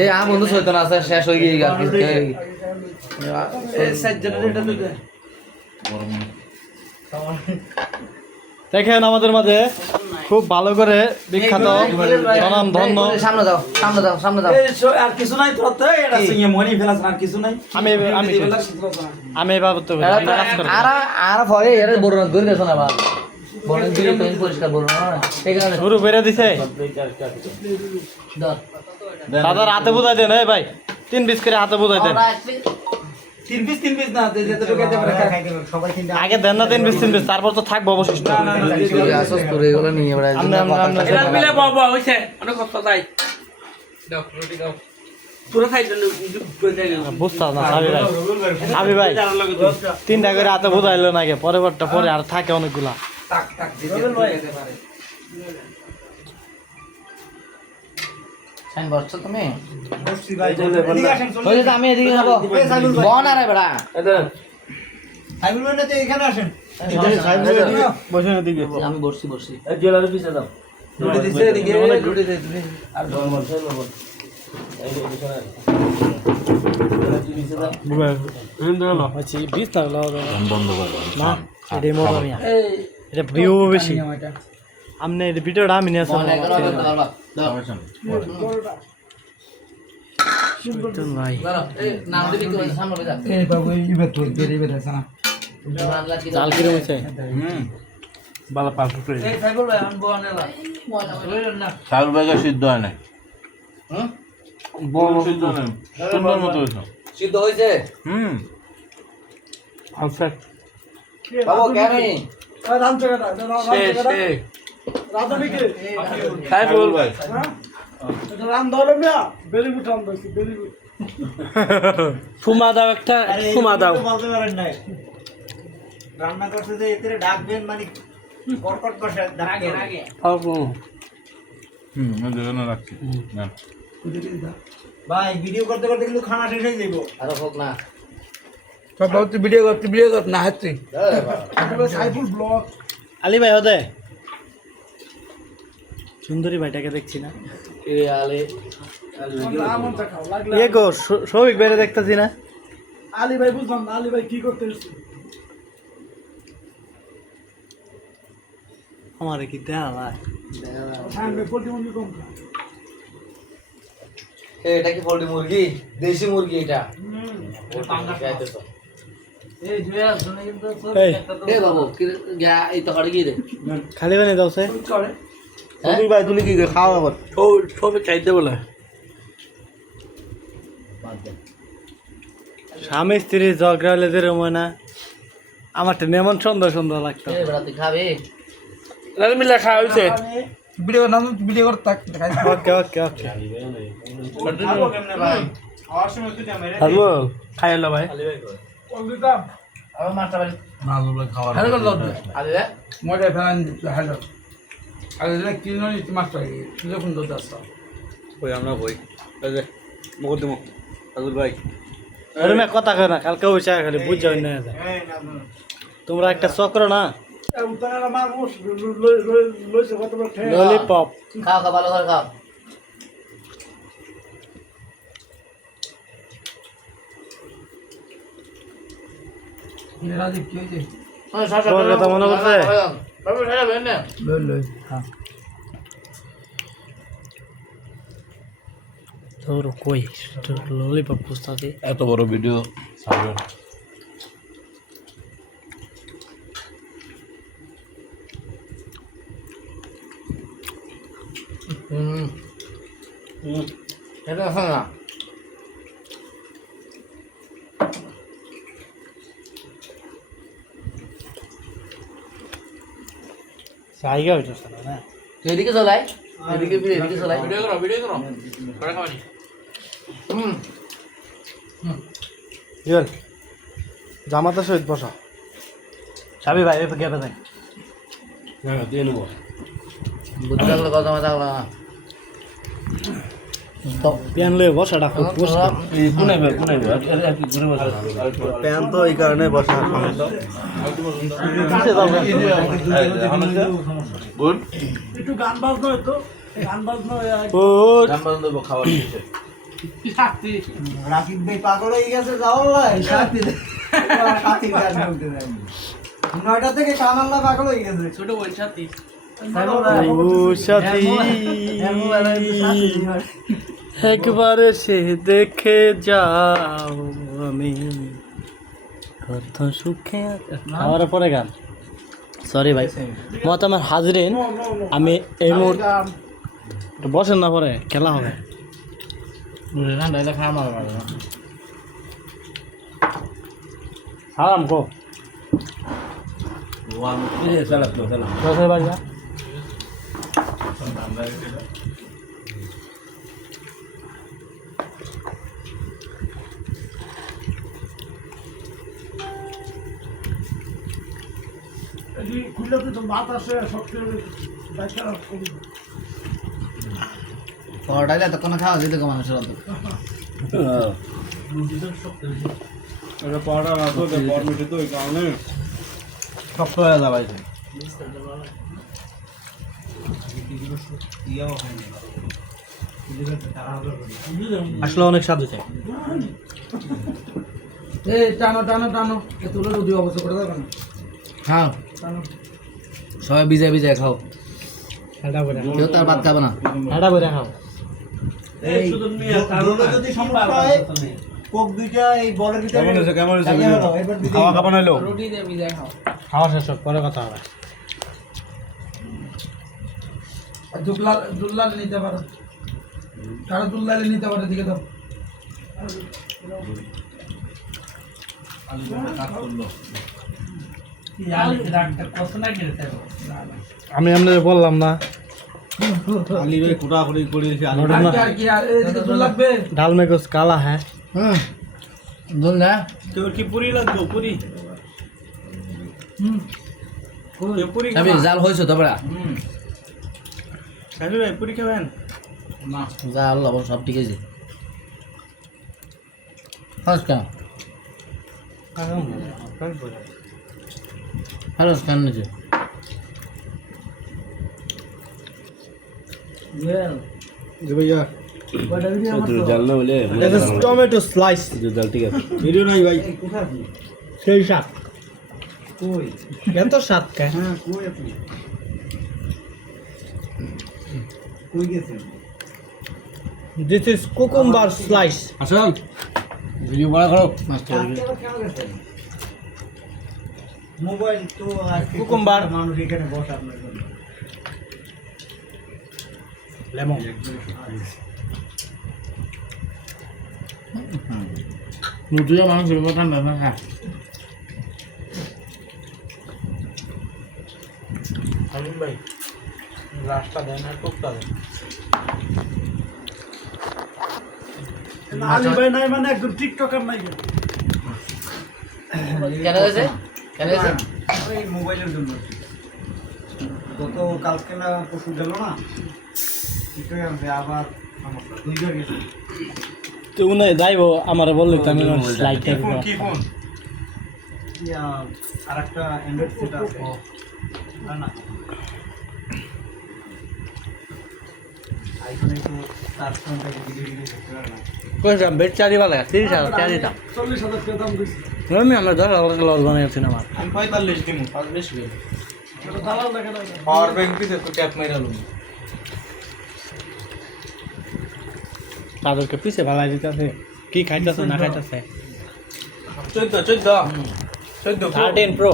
এই আম বন্ধু সইতো না শেষ হয়ে গিয়ে দেখেন আমাদের মাঝে খুব ভালো করে বিখ্যাত সনাম ধন্য সামনে দাও সামনে দাও সামনে দাও আর কিছু নাই তোর তো এটা সিঙ্গে মনি ফেলাছ আর কিছু নাই আমি এবার করতে পারি আর ভয়ে এর বড় না ধরে দেছ না বাবা বলেন দিলে তো পরিষ্কার বড় না ঠিক আছে শুরু বেরে দিছে ধর দাদার হাতে বুঝাই দেন এই ভাই 3 পিস করে হাতে বুঝাই দেন তিন পিস না যেতে ঢুকাইতে পারে সবাই তিনটা আগে দেন না 3 পিস তারপর তো থাকবো অবশিষ্ট আসস করে এগুলো নিয়ে বড় এটা মিলে বাবা হইছে অনেক কষ্ট তাই দাও রুটি দাও পুরো খাই জন্য বুঝতাম না সাবি ভাই 3টা করে হাতে বুঝাইলো না আগে পরেরটা পরে আর থাকে অনেকগুলা টাক টাক দিতে পারে সাইন বসছো তুমি বসছি ভাই এদিকে আসেন ওই যে আমি এদিকে যাব বন আরে বড়া সাইবুল ভাই না তো এখানে আসেন বসে না দিকে আমি বসছি এই জেলার পিছে দাও রুটি দিছে এদিকে রুটি দে আর নরমাল সেই নরমাল এই যে পিছনে পিছে দাও আচ্ছা 20 টাকা বন্ধ করো না এটা মোর আমি এটা ভিউ বেশি আমনে এই ভিডিওটা আমি নিয়ে আসলাম ভাই নাম দিবি তো সামনে যা এই বাবু ইবে তো বেরিয়ে আছে না চাল কিরম হইছে বালা পাঁচ করে এই সাইবুল ভাই আন বনে না চাউল বেগা সিদ্ধ হয় নাই বড় সিদ্ধ হয় সুন্দর মতো হয়েছে সিদ্ধ হইছে আচ্ছা বাবু কেমন রাম চাকাটা রাজা বিকে সাইফুল ভাই রাম ধরো মিয়া ভেরি গুড রাম দইছি ভেরি গুড ফুমা দাও একটা ফুমা দাও বলতে পারেন নাই রান্না করতে যে এতে ডাকবেন মানে কটকট বসে ডাকে ওই জন্য রাখছি না ভাই ভিডিও করতে করতে কিন্তু খানা শেষ হয়ে যাইব আর হোক না সব বহুত ভিডিও করতে না হাতে সাইফুল ব্লগ আলী ভাই ওদে সুন্দরী ভাইটাকে দেখছি না এ আলে আমনটা খাও লাগলে এ গো সৌভিক ভাইরে দেখতেছি না আলী ভাই বুঝলাম না আলী ভাই কি করতে এসেছে আমারে কি দেয়া ভাই সামনে পোল্ট্রি মুরগি কম খা এটা কি পোল্ট্রি মুরগি দেশি মুরগি এটা এই জুয়া শুনে কিন্তু এই এ বাবু কি গা এই তো হড় গিয়ে দে খালি বানিয়ে দাও সে করে সৌভিক ভাই তুমি কি খাওয়া আবার ও সবে চাইতে বলে স্বামী স্ত্রী ঝগড়া হলে যেরকম হয় না আমার তো নেমন সুন্দর সুন্দর লাগতো এ বড়া তুই খাবি লাল মিলা খাওয়া হইছে ভিডিও নাম ভিডিও করতে থাক দেখাই ওকে ওকে ওকে খাবো কেমনে ভাই আর সময় তুই মেরে হ্যালো খাইলো ভাই কোন দিতাম আমার মাছটা বাড়ি মাছগুলো খাওয়া হ্যালো করলো আরে রে মজা ফেলান হ্যালো আরে যে কি নয় মাছটা কি যখন দুধ আসছে ওই আমরা কই এই যে মুকদ্দম আজুল ভাই আরে মে কথা কই না কালকে ওই চা খালি বুঝ যাও না এই না তোমরা একটা চক্র না উতারা মার মোস লইছে কত বড় ঠে ললিপপ খাও খাও ভালো করে খাও রাজীব কি হইছে তোর কথা মনে পড়ছে বাবু সারা বেন না লই লই তোর কই ললিপপ পুস্তাছি এত বড় ভিডিও সামনে এটা না জায়গা হইতেছে না এদিকে চলাই এদিকে চলাই ভিডিও করো করে খাওয়ানি ইয়েল জামাতা সহিত বসা চাবি ভাই এবার গেবে যাই হ্যাঁ দিয়ে নেবো বুদ্ধি লাগলো কথা মাথা লাগলো না প্যান লয়ে বসাটা খুব কষ্ট এই কোনে আর কি ঘুরে বসে প্যান তো এই কারণে বসা কিসে যাও গুড একটু গান বাজনা হতো ও খাওয়ার শেষে শাস্তি রাকিব ভাই পাগল হয়ে গেছে যাওয়ার লাই সাথী গান বলতে যায়নি 9টা থেকে কামাল্লা পাগল হয়ে গেছে ছোট বোন শাস্তি ও সাথী একবার সে দেখে যাও আমি কত সুখে খাওয়ার পরে গান সরি ভাই মত আমার হাজরিন আমি এই মুহূর্তে বসেন না পরে খেলা হবে সালাম কো দশের বাড়ি যা পরোটাইলে তো কোনো খাওয়া দিতে মানুষের অত পড়া রাখো তো বড় মিটে তো এই কারণে শক্ত হয়ে যাবে আসলে অনেক স্বাদ হয়েছে টানো টানো টানো তুলে রুটি অবস্থা করে দেবে না হ্যাঁ সবাই ভিজায় ভিজায় খাও কেউ তার ভাত খাবে না এটা করে খাও এই দোনো যদি সমস্যা হয় কোক দুইটা এই বলের ভিতরে কেমন হয়েছে তাহলে হলো, এবার দিদি খাওয়া খাবার হইলো রুটি দিয়ে মিলাই খাও খাওয়া শেষ হোক, পরে কথা হবে দুল্লাল নিতে পারো কারো দুল্লালে নিতে পারো দিকে দাও আমি আপনাদের বললাম না আলি রে কোটা করে করেছি ডাল में कुछ काला है দুল না তোর কি পুরি লাগবে পুরি পুরি আমি জাল হয়েছে তো বড়া খাবি ভাই পুরি খাবেন জাল লবণ সব ঠিক আছে হাস কেন হ্যালো কেন নিচে জি ভাইয়া জাল না বলে टोमेटो स्लाइस জাল ঠিক আছে ভিডিও নাই ভাই সেই শাক কই এত স্বাদ কে হ্যাঁ কই আপনি কই গেছেন দিস ইজ কুকুম্বার স্লাইস আসল ভিডিও বড় করো মাস্টার কেন গেছেন মোবাইল তো আজকে কুকুম্বার। মানুষ এখানে বসে আপনার জন্য লেমন নুটুয়া মানুষ কথা না হ্যাঁ হালিম ভাই রাস্তা দেন আর টুকটা দেন আলী ভাই নাই মানে একদম টিকটকার নাই কেন গেছে কেন গেছে ওই মোবাইলের জন্য গত কালকে না পরশু গেল না টিকটকে আছে আবার সমস্যা দুইবার গেছে তো উনি যাইবো আমার বললে তো আমি স্লাইড টাইপ কি ফোন আরেকটা অ্যান্ড্রয়েড সেট আছে না না আইফোনে তো 4 টাকা ভিডিও দেখতে পারে না কইলাম বেড চারি वाला 30,000 চারি দাম 40,000 টাকা দাম দিছি আমি আমরা 10,000 লস বানাইছি না আমার আমি 45 দিমু 45 দিন এটা দালাল লাগে না পাওয়ার ব্যাংক দিতে তো ট্যাপ মাইরা লুম তাদেরকে পিছে ভালাই দিতেছে কি খাইতেছে না খাইতেছে 14 13 Pro